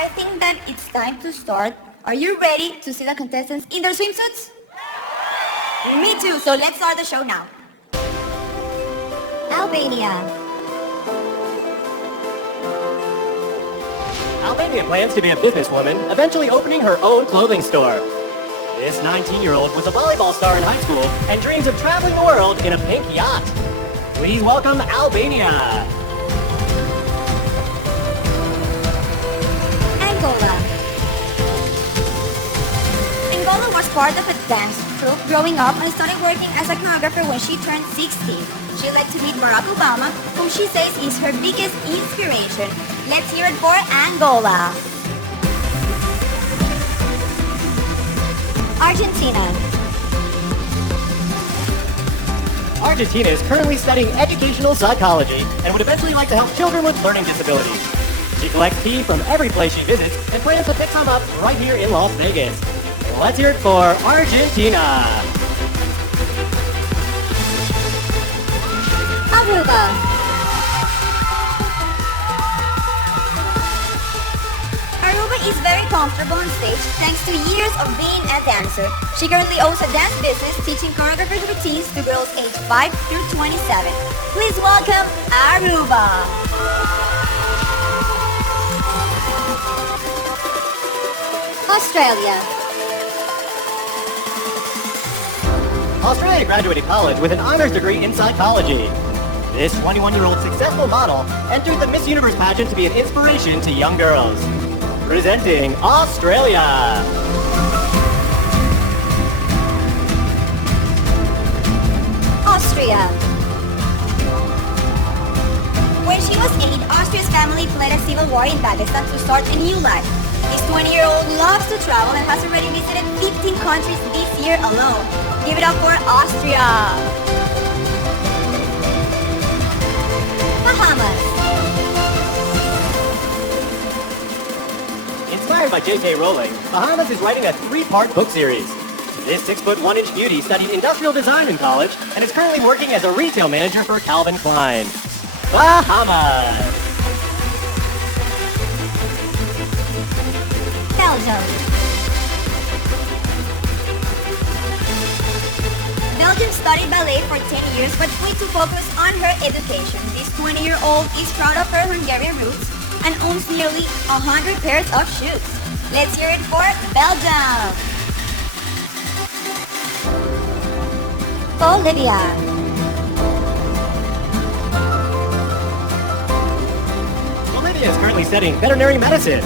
I think that it's time to start. Are you ready to see the contestants in their swimsuits? Me too, so let's start the show now. Albania. Albania plans to be a businesswoman, eventually opening her own clothing store. This 19-year-old was a volleyball star in high school and dreams of traveling the world in a pink yacht. Please welcome Albania. Angola. Angola was part of a dance troupe growing up and started working as a choreographer when she turned 16. She'd like to meet Barack Obama, whom she says is her biggest inspiration. Let's hear it for Angola. Argentina. Argentina is currently studying educational psychology and would eventually like to help children with learning disabilities. She collects tea from every place she visits and plans to pick some up right here in Las Vegas. Let's hear it for Argentina. Aruba. Aruba is very comfortable on stage thanks to years of being a dancer. She currently owns a dance business teaching choreography routines to girls aged 5 through 27. Please welcome Aruba. Australia. Australia graduated college with an honors degree in psychology. This 21-year-old successful model entered the Miss Universe pageant to be an inspiration to young girls. Presenting Australia. Austria. When she was 8, Austria's family fled a civil war in Pakistan to start a new life. This 20-year-old loves to travel and has already visited 15 countries this year alone. Give it up for Austria. Bahamas. Inspired by J.K. Rowling, Bahamas is writing a 3-part book series. This 6'1" beauty studied industrial design in college and is currently working as a retail manager for Calvin Klein. Bahamas. Belgium. Belgium studied ballet for 10 years but quit to focus on her education. This 20-year-old is proud of her Hungarian roots and owns nearly 100 pairs of shoes. Let's hear it for Belgium. Bolivia. Bolivia is currently studying veterinary medicine.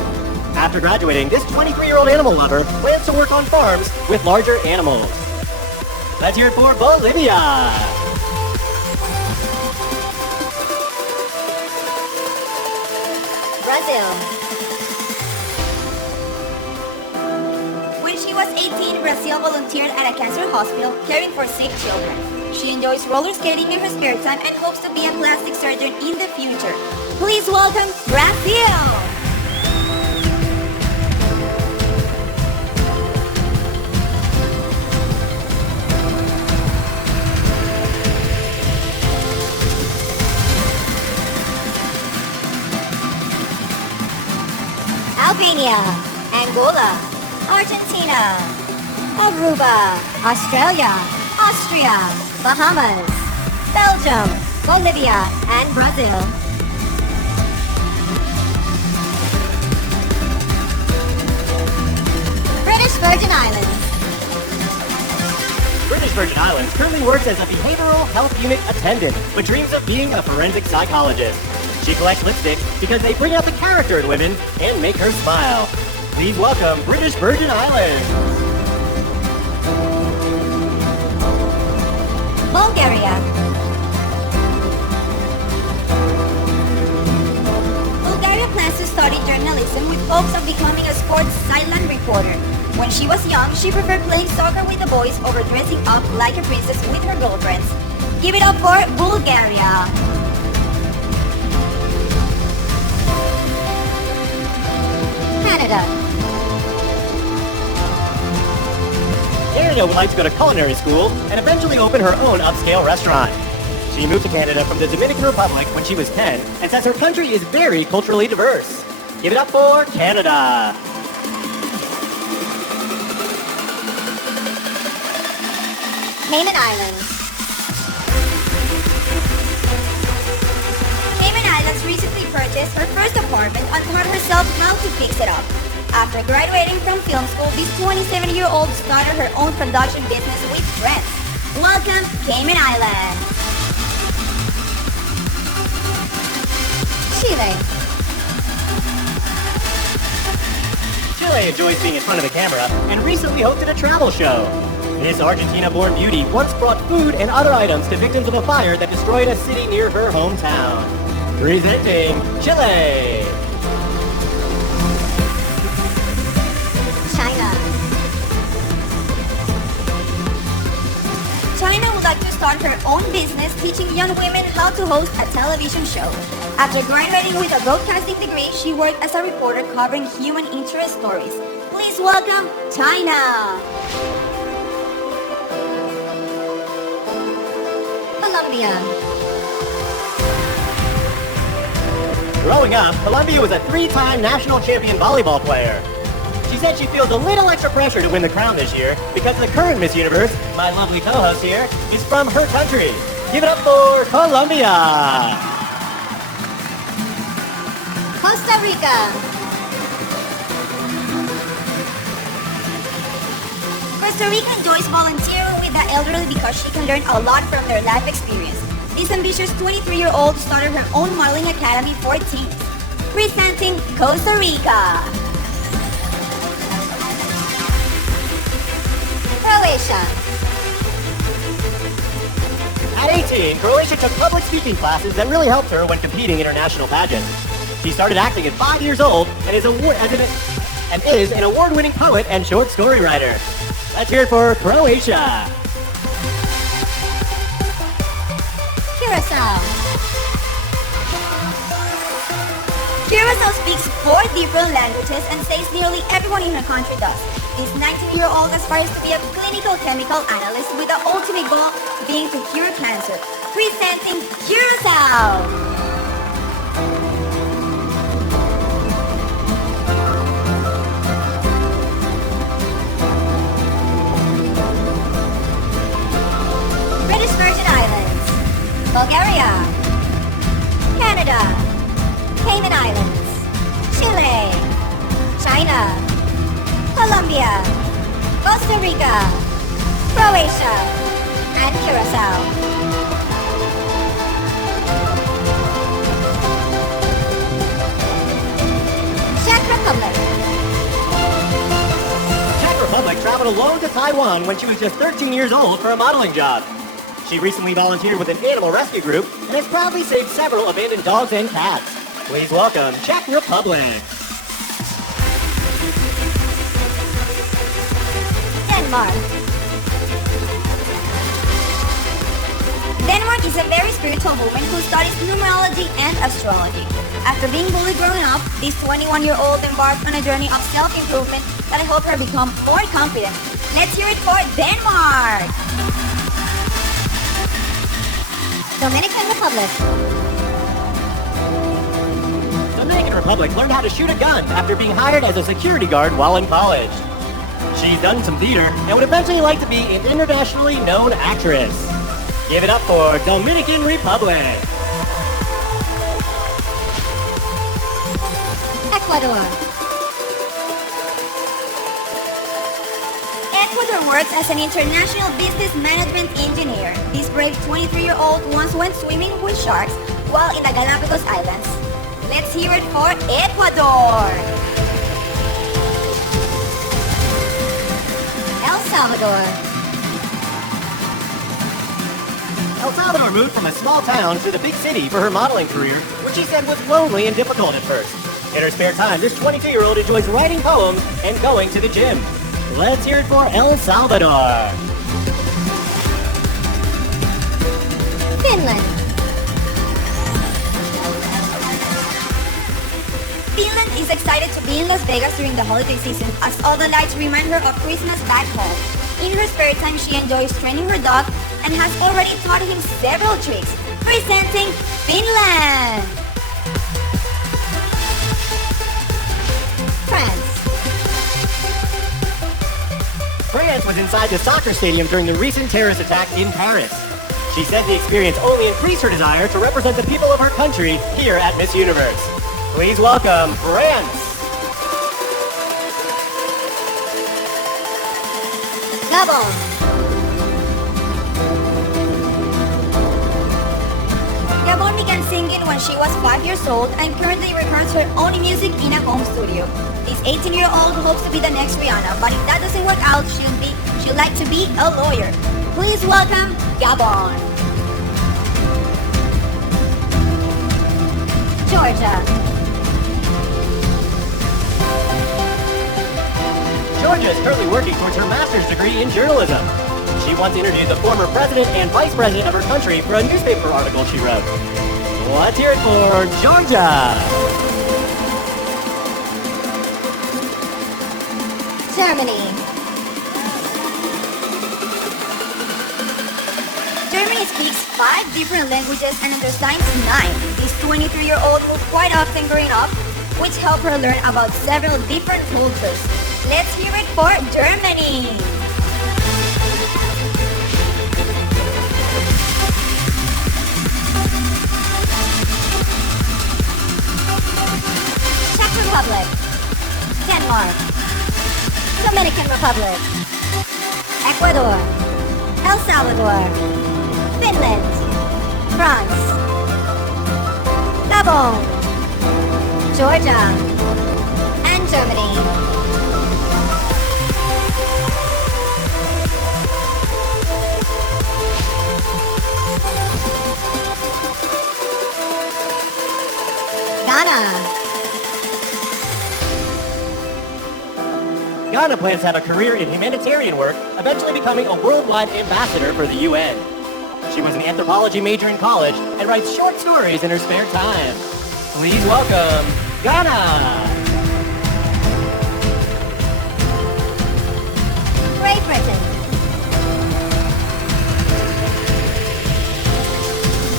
After graduating, this 23-year-old animal lover plans to work on farms with larger animals. Let's hear it for Bolivia. Brazil. When she was 18, Brazil volunteered at a cancer hospital caring for sick children. She enjoys roller skating in her spare time and hopes to be a plastic surgeon in the future. Please welcome Brazil. Albania, Angola, Argentina, Aruba, Australia, Austria, Bahamas, Belgium, Bolivia, and Brazil. British Virgin Islands. British Virgin Islands currently works as a behavioral health unit attendant, but dreams of being a forensic psychologist. She collects lipstick because they bring out the character in women and make her smile. Please welcome British Virgin Islands. Bulgaria. Bulgaria plans to study journalism with hopes of becoming a sports sideline reporter. When she was young, she preferred playing soccer with the boys over dressing up like a princess with her girlfriends. Give it up for Bulgaria. Canada. Canada would like to go to culinary school and eventually open her own upscale restaurant. She moved to Canada from the Dominican Republic when she was 10 and says her country is very culturally diverse. Give it up for Canada. Cayman Islands. Cayman Islands recently purchased her first apartment and taught herself how to fix it up. After graduating from film school, this 27-year-old started her own production business with friends. Welcome, Cayman Islands. Chile. Chile enjoys being in front of the camera and recently hosted a travel show. This Argentina-born beauty once brought food and other items to victims of a fire that destroyed a city near her hometown. Presenting Chile. China. China would like to start her own business teaching young women how to host a television show. After graduating with a broadcasting degree, she worked as a reporter covering human interest stories. Please welcome China. Colombia. Growing up, Colombia was a 3-time national champion volleyball player. She said she feels a little extra pressure to win the crown this year because the current Miss Universe, my lovely co-host here, is from her country. Give it up for Colombia! Costa Rica. Costa Rica enjoys volunteering with the elderly because she can learn a lot from their life experience. This ambitious 23-year-old started her own modeling academy for teens. Presenting Costa Rica. Croatia. At 18, Croatia took public speaking classes that really helped her when competing international pageants. She started acting at 5 years old and is an award-winning poet and short story writer. Let's hear it for Croatia. Curacao. Curacao speaks 4 different languages and says nearly everyone in her country does. This 19-year-old aspires to be a clinical chemical analyst with the ultimate goal being to cure cancer. Presenting Curacao. British Virgin Islands. Bulgaria. Canada. Cayman Islands. Chile. China. Colombia, Costa Rica, Croatia, and Curacao. Czech Republic. Czech Republic traveled alone to Taiwan when she was just 13 years old for a modeling job. She recently volunteered with an animal rescue group and has proudly saved several abandoned dogs and cats. Please welcome Czech Republic. Denmark. Denmark is a very spiritual woman who studies numerology and astrology. After being bullied growing up, this 21-year-old embarked on a journey of self-improvement that helped her become more confident. Let's hear it for Denmark! Dominican Republic. Dominican Republic learned how to shoot a gun after being hired as a security guard while in college. She's done some theater and would eventually like to be an internationally known actress. Give it up for Dominican Republic. Ecuador. Ecuador works as an international business management engineer. This brave 23-year-old once went swimming with sharks while in the Galapagos Islands. Let's hear it for Ecuador. El Salvador. El Salvador moved from a small town to the big city for her modeling career, which she said was lonely and difficult at first. In her spare time, this 22-year-old enjoys writing poems and going to the gym. Let's hear it for El Salvador. Finland. Finland is excited to be in Las Vegas during the holiday season as all the lights remind her of Christmas back home. In her spare time, she enjoys training her dog and has already taught him several tricks. Presenting Finland! was inside the soccer stadium during the recent terrorist attack in Paris. She said the experience only increased her desire to represent the people of her country here at Miss Universe. Please welcome France. Gabon. Gabon began singing when she was 5 years old and currently records her own music in a home studio. This 18-year-old hopes to be the next Rihanna, but if that doesn't work out, she'd like to be a lawyer. Please welcome Gabon. Georgia. Georgia is currently working towards her master's degree in journalism. She once interviewed the former president and vice president of her country for a newspaper article she wrote. Let's hear it for Georgia! Germany. Germany speaks 5 different languages and understands 9. This 23-year-old moved quite often growing up, which helped her learn about several different cultures. Let's hear it for Germany! Czech Republic, Denmark, Dominican Republic, Ecuador, El Salvador, Finland, France, Gabon, Georgia, and Germany. Ghana. Ghana plans to have a career in humanitarian work, eventually becoming a worldwide ambassador for the UN. She was an anthropology major in college and writes short stories in her spare time. Please welcome Ghana! Great Britain.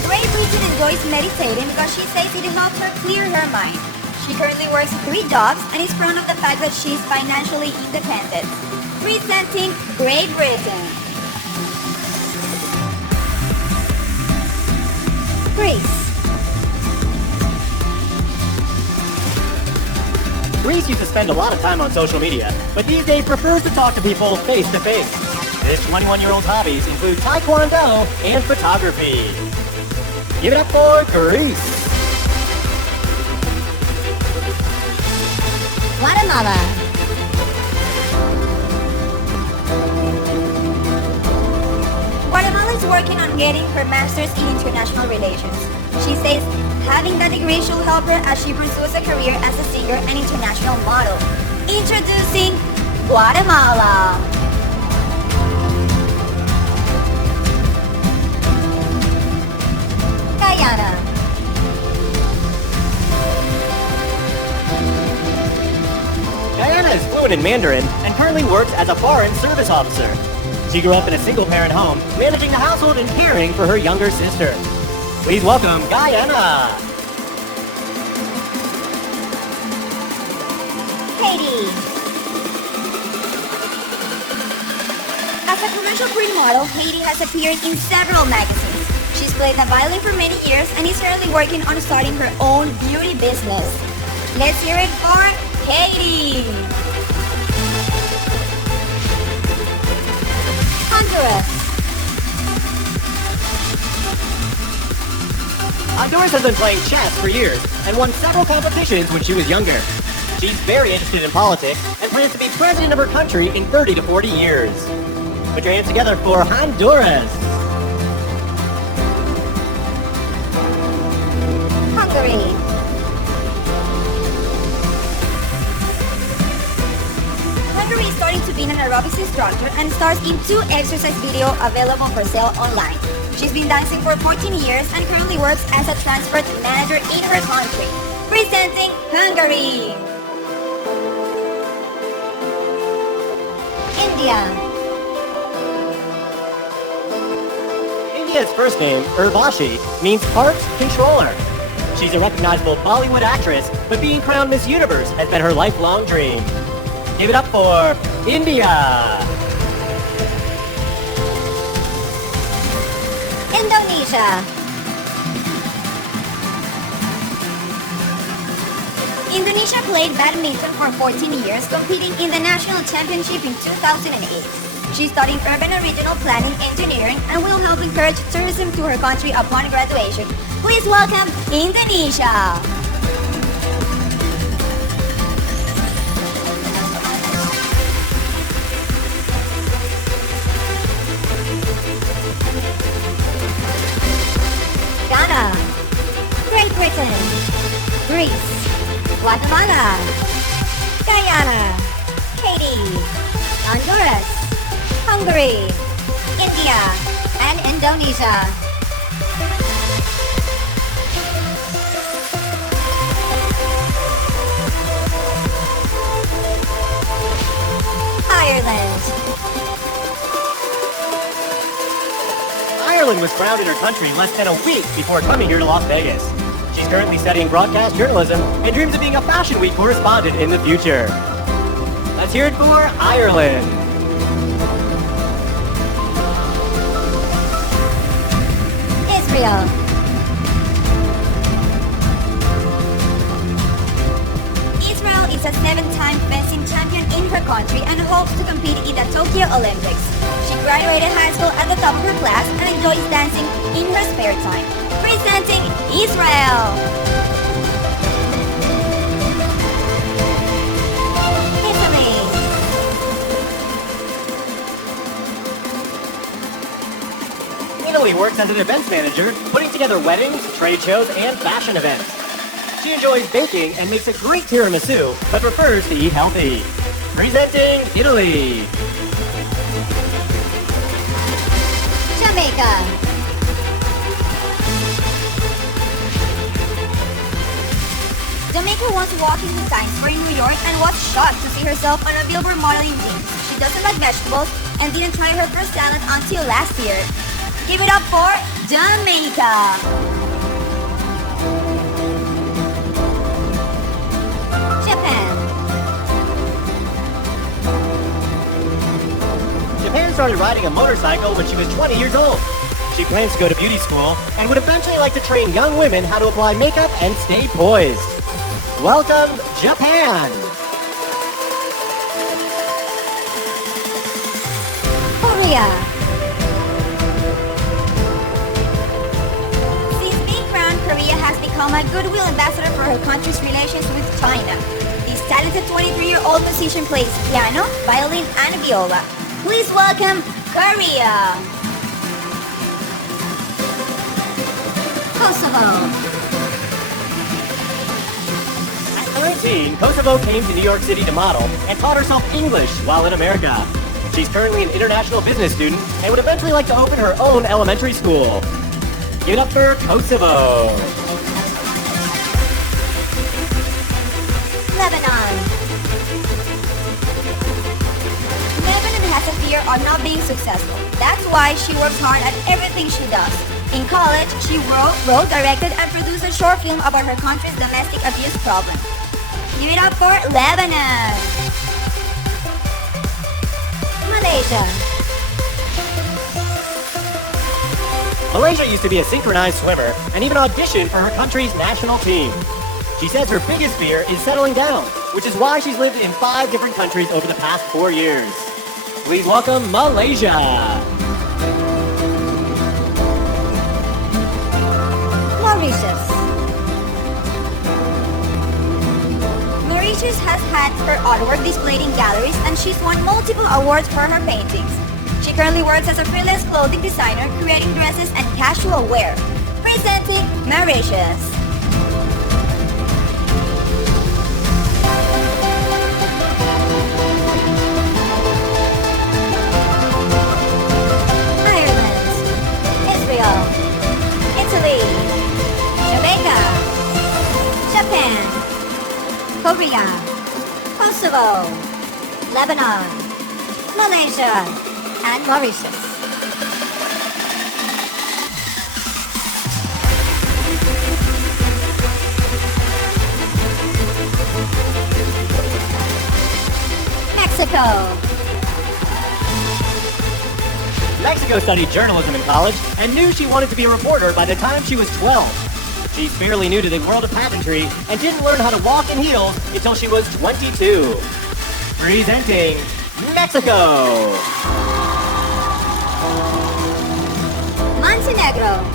Great Britain enjoys meditating because she says it helps her clear her mind. She currently works 3 jobs and is proud of the fact that she is financially independent. Presenting Great Britain. Greece. Greece used to spend a lot of time on social media, but these days prefers to talk to people face to face. This 21-year-old's hobbies include taekwondo and photography. Give it up for Greece. Guatemala. Guatemala is working on getting her master's in international relations. She says having that degree should help her as she pursues a career as a singer and international model. Introducing Guatemala. Guyana. Diana is fluent in Mandarin and currently works as a foreign service officer. She grew up in a single-parent home, managing the household and caring for her younger sister. Please welcome Guyana! Haiti. As a commercial print model, Haiti has appeared in several magazines. She's played the violin for many years and is currently working on starting her own beauty business. Let's hear it for Haiti. Honduras. Honduras has been playing chess for years and won several competitions when she was younger. She's very interested in politics and plans to be president of her country in 30 to 40 years. Put your hands together for Honduras. Hungary. Hungary is starting to be an aerobics instructor and stars in 2 exercise videos available for sale online. She's been dancing for 14 years and currently works as a transport manager in her country. Presenting Hungary. India. India's first name, Urvashi, means heart controller. She's a recognizable Bollywood actress, but being crowned Miss Universe has been her lifelong dream. Give it up for India! Malaysia. Indonesia played badminton for 14 years, competing in the national championship in 2008. She's studying urban and regional planning engineering and will help encourage tourism to her country upon graduation. Please welcome Indonesia. Ghana, Great Britain, Greece, Guatemala, Guyana, Haiti, Honduras, Hungary, India, and Indonesia. Ireland. Ireland was crowned in her country less than a week before coming here to Las Vegas. She's currently studying broadcast journalism and dreams of being a Fashion Week correspondent in the future. Let's hear it for Ireland. Israel. Israel is a 7-time fencing champion in her country and hopes to compete in the Tokyo Olympics. She graduated high school at the top of her class and enjoys dancing in her spare time. Presenting Israel. Italy. Italy works as an events manager, putting together weddings, trade shows, and fashion events. She enjoys baking and makes a great tiramisu, but prefers to eat healthy. Presenting Italy. Jamaica. Jamaica once walked into Times Square in New York and was shocked to see herself on a Billboard modeling team. She doesn't like vegetables and didn't try her first salad until last year. Give it up for Jamaica! Japan. Japan started riding a motorcycle when she was 20 years old. She plans to go to beauty school and would eventually like to train young women how to apply makeup and stay poised. Welcome, Japan! Korea. Since being crowned, Korea has become a goodwill ambassador for her country's relations with China. This talented 23-year-old musician plays piano, violin, and viola. Please welcome Korea. Kosovo. At 19, Kosovo came to New York City to model and taught herself English while in America. She's currently an international business student and would eventually like to open her own elementary school. Give it up for Kosovo. Lebanon. Lebanon has a fear of not being successful. That's why she works hard at everything she does. In college, she wrote, directed, and produced a short film about her country's domestic abuse problem. Give it up for Lebanon. Malaysia. Malaysia used to be a synchronized swimmer and even auditioned for her country's national team. She says her biggest fear is settling down, which is why she's lived in 5 different countries over the past 4 years. Please welcome Malaysia. Mauritius. Mauritius has had her artwork displayed in galleries and she's won multiple awards for her paintings. She currently works as a freelance clothing designer, creating dresses and casual wear. Presenting Mauritius. Ireland. Israel. Italy. Jamaica. Japan. Korea. Kosovo. Lebanon. Malaysia. And Mauritius. Mexico. Mexico studied journalism in college and knew she wanted to be a reporter by the time she was 12. She's fairly new to the world of pageantry and didn't learn how to walk in heels until she was 22. Presenting Mexico! Montenegro.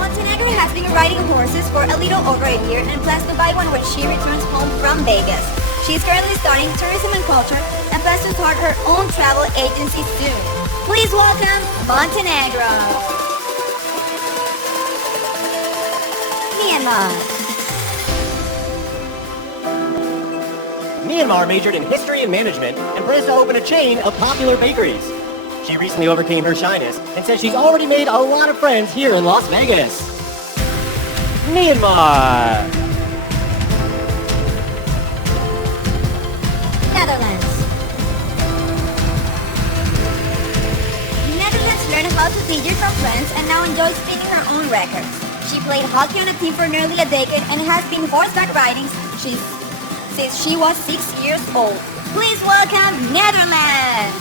Montenegro has been riding horses for a little over a year and plans to buy one when she returns home from Vegas. She's currently studying tourism and culture and plans to start her own travel agency soon. Please welcome Montenegro. Myanmar. Myanmar majored in history and management and plans to open a chain of popular bakeries. She recently overcame her shyness and says she's already made a lot of friends here in Las Vegas. Myanmar. Netherlands. Netherlands learned about procedure from friends and now enjoys spinning her own records. She played hockey on a team for nearly a decade and has been horseback riding since she was 6 years old. Please welcome Netherlands!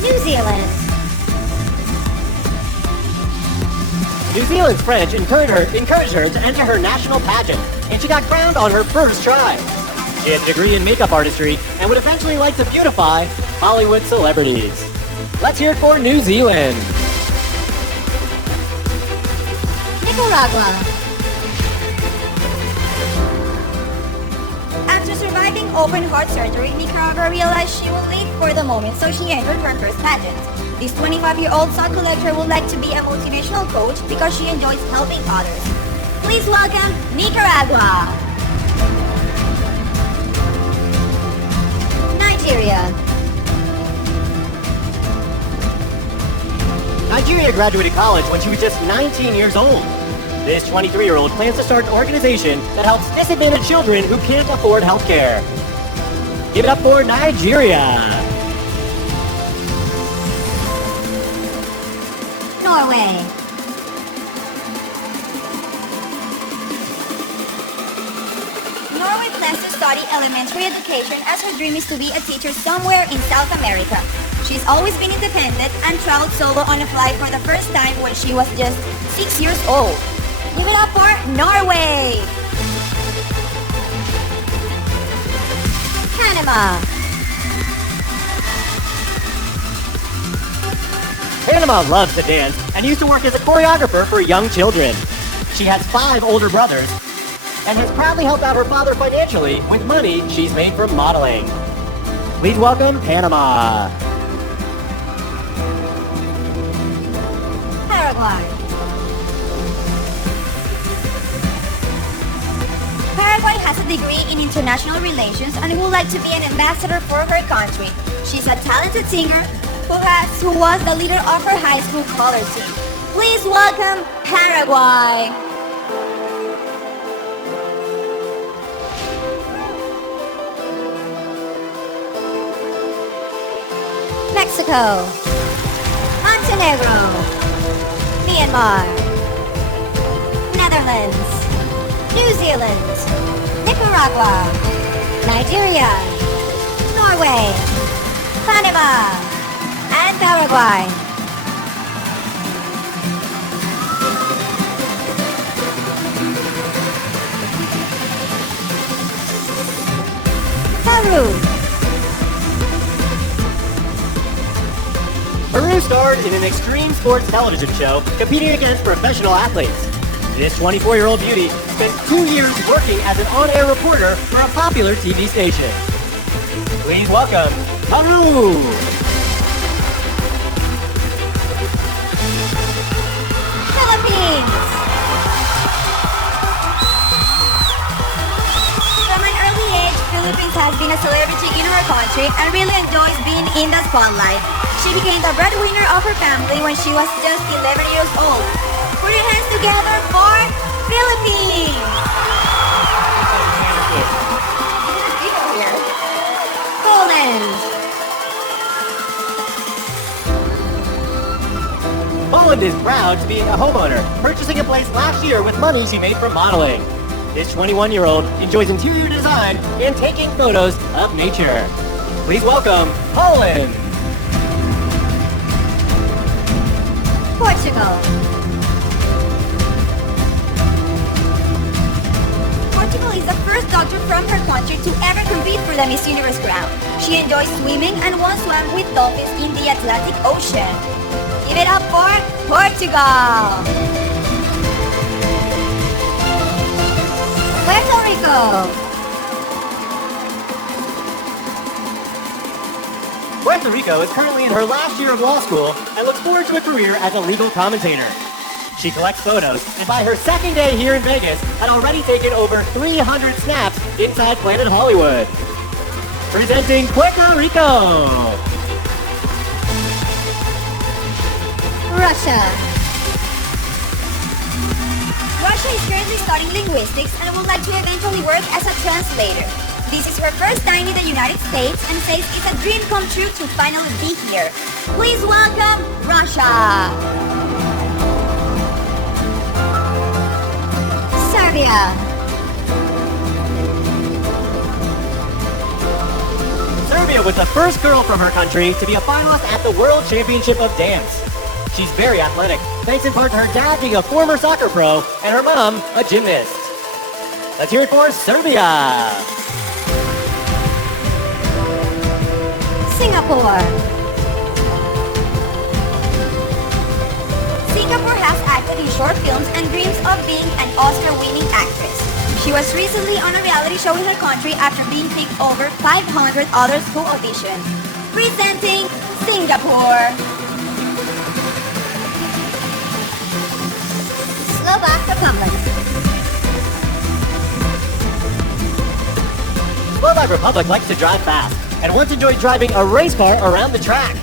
New Zealand. New Zealand's French encouraged her to enter her national pageant, and she got crowned on her first try. She has a degree in makeup artistry and would eventually like to beautify Hollywood celebrities. Let's hear it for New Zealand. Nicaragua. After surviving open heart surgery, Nicaragua realized she would live for the moment, so she entered her first pageant. This 25-year-old sock collector would like to be a multinational coach because she enjoys helping others. Please welcome Nicaragua. Nigeria. Nigeria graduated college when she was just 19 years old. This 23-year-old plans to start an organization that helps disadvantaged children who can't afford health care. Give it up for Nigeria. Norway. Norway plans to study elementary education as her dream is to be a teacher somewhere in South America. She's always been independent and traveled solo on a flight for the first time when she was just 6 years old. Give it up for Norway! Panama. Panama loves to dance and used to work as a choreographer for young children. She has 5 older brothers and has proudly helped out her father financially with money she's made from modeling. Please welcome Panama. Paraguay. Paraguay has a degree in international relations and would like to be an ambassador for her country. She's a talented singer who was the leader of her high school color team. Please welcome Paraguay. Mexico. Montenegro. Myanmar. Netherlands. New Zealand. Nicaragua. Nigeria. Norway. Panama. And Paraguay. Peru. Peru starred in an extreme sports television show competing against professional athletes. This 24-year-old beauty spent 2 years working as an on-air reporter for a popular TV station. Please welcome Peru! Philippines. From an early age, Philippines has been a celebrity in her country and really enjoys being in the spotlight. She became the breadwinner of her family when she was just 11 years old. Put your hands together for Philippines! Poland. Poland is proud to be a homeowner, purchasing a place last year with money she made from modeling. This 21-year-old enjoys interior design and taking photos of nature. Please welcome Poland. Portugal. Portugal is the first doctor from her country to ever compete for the Miss Universe crown. She enjoys swimming and once swam with dolphins in the Atlantic Ocean. Give it up for Portugal! Puerto Rico! Puerto Rico is currently in her last year of law school and looks forward to a career as a legal commentator. She collects photos, and by her second day here in Vegas, had already taken over 300 snaps inside Planet Hollywood. Presenting Puerto Rico! Russia. Russia is currently studying linguistics and would like to eventually work as a translator. This is her first time in the United States and says it's a dream come true to finally be here. Please welcome Russia! Serbia. Serbia was the first girl from her country to be a finalist at the World Championship of Dance. She's very athletic, thanks in part to her dad being a former soccer pro and her mom a gymnast. Let's hear it for Serbia! Singapore. Singapore has acted in short films and dreams of being an Oscar-winning actress. She was recently on a reality show in her country after being picked over 500 others who auditioned. Presenting Singapore. Slovak Republic. Slovak Republic likes to drive fast and once enjoyed driving a race car around the track.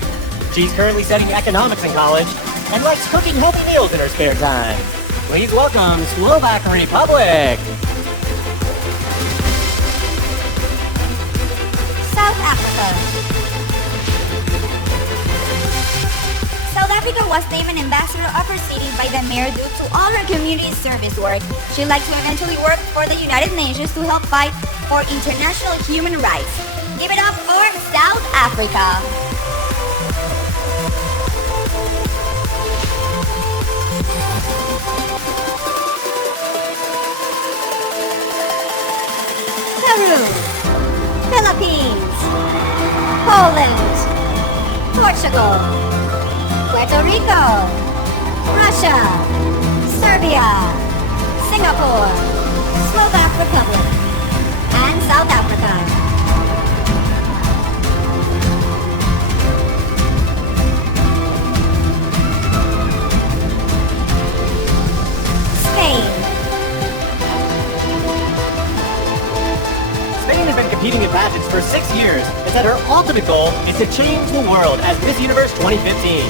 She's currently studying economics in college and likes cooking healthy meals in her spare time. Please welcome Slovak Republic. South Africa. South Africa was named an ambassador of her city by the mayor due to all her community service work. She'd like to eventually work for the United Nations to help fight for international human rights. Give it up for South Africa. Peru, Philippines, Poland, Portugal, Puerto Rico, Russia, Serbia, Singapore, Slovak Republic, and South Africa. Spain has been competing in pageants for 6 years and said her ultimate goal is to change the world as Miss Universe 2015.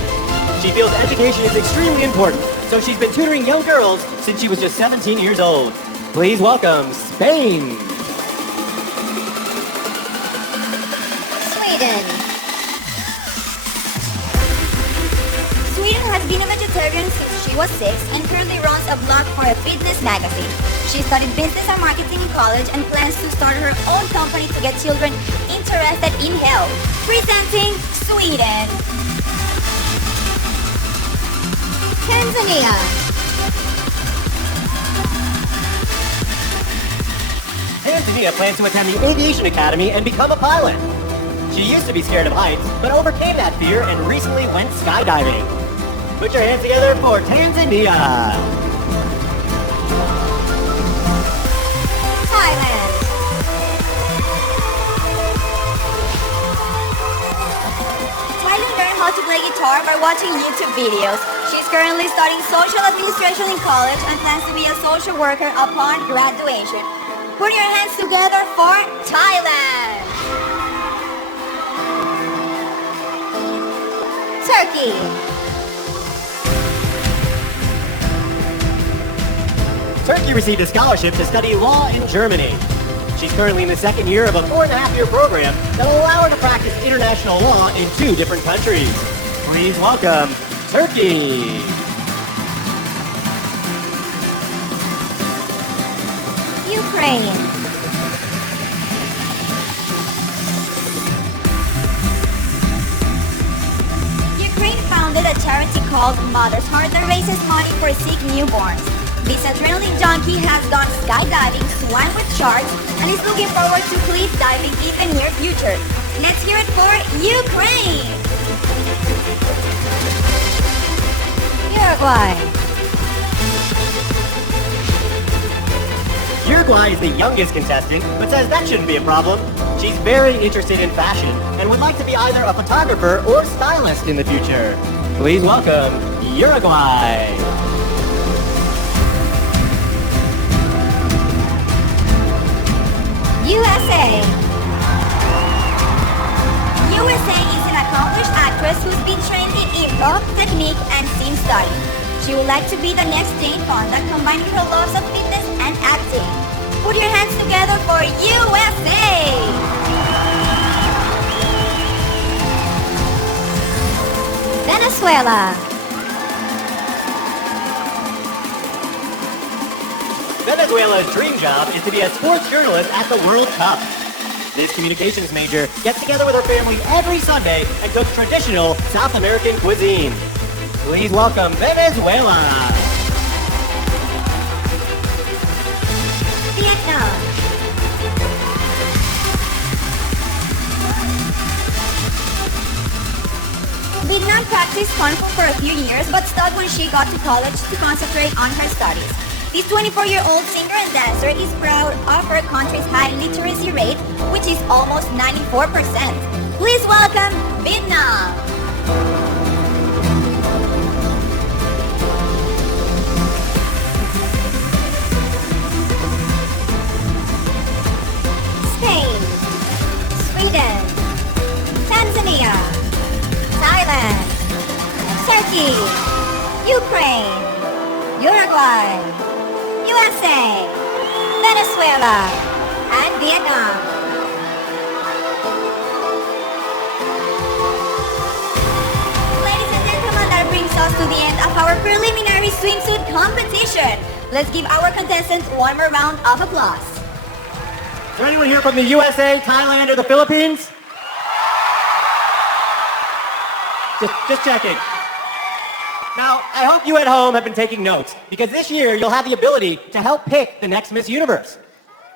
She feels education is extremely important, so she's been tutoring young girls since she was just 17 years old. Please welcome Spain. Sweden. Sweden has been a vegetarian since she was 6 and currently runs a blog for a fitness magazine. She studied business and marketing in college and plans to start her own company to get children interested in health. Presenting Sweden. Tanzania. Tanzania plans to attend the Aviation Academy and become a pilot. She used to be scared of heights, but overcame that fear and recently went skydiving. Put your hands together for Tanzania. Thailand. Miley learned how to play guitar by watching YouTube videos. She's currently studying social administration in college and plans to be a social worker upon graduation. Put your hands together for Thailand. Turkey. Turkey received a scholarship to study law in Germany. She's currently in the second year of a 4.5-year program that will allow her to practice international law in 2 different countries. Please welcome Turkey. Ukraine. called Mother's Heart that raises money for sick newborns. This adrenaline junkie has gone skydiving, swam with sharks, and is looking forward to cliff diving in the near future. Let's hear it for Ukraine! Uruguay. Uruguay is the youngest contestant, but says that shouldn't be a problem. She's very interested in fashion and would like to be either a photographer or stylist in the future. Please welcome Uruguay. USA. USA is an accomplished actress who's been trained in improv, technique, and scene study. She would like to be the next Jane Fonda, combining her loves of fitness and acting. Put your hands together for USA! Venezuela. Venezuela's dream job is to be a sports journalist at the World Cup. This communications major gets together with her family every Sunday and cooks traditional South American cuisine. Please welcome Venezuela. Vietnam. Vietnam practiced Kung Fu for a few years but stopped when she got to college to concentrate on her studies. This 24-year-old singer and dancer is proud of her country's high literacy rate, which is almost 94%. Please welcome Vietnam! Spain, Sweden, Tanzania, Thailand, Turkey, Ukraine, Uruguay, USA, Venezuela, and Vietnam. Ladies and gentlemen, that brings us to the end of our preliminary swimsuit competition. Let's give our contestants one more round of applause. Is there anyone here from the USA, Thailand, or the Philippines? Just checking. Now, I hope you at home have been taking notes, because this year you'll have the ability to help pick the next Miss Universe.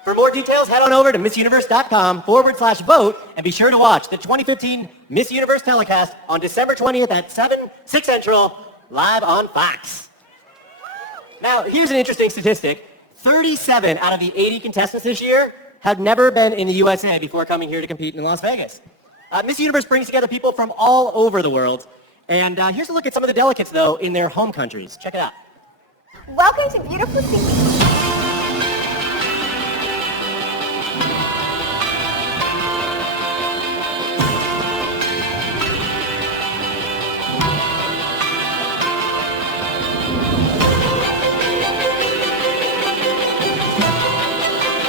For more details, head on over to missuniverse.com/vote and be sure to watch the 2015 Miss Universe telecast on December 20th at 6 Central, live on Fox. Now, here's an interesting statistic. 37 out of the 80 contestants this year had never been in the USA before coming here to compete in Las Vegas. Miss Universe brings together people from all over the world. And here's a look at some of the delegates, though, in their home countries. Check it out. Welcome to beautiful Sydney.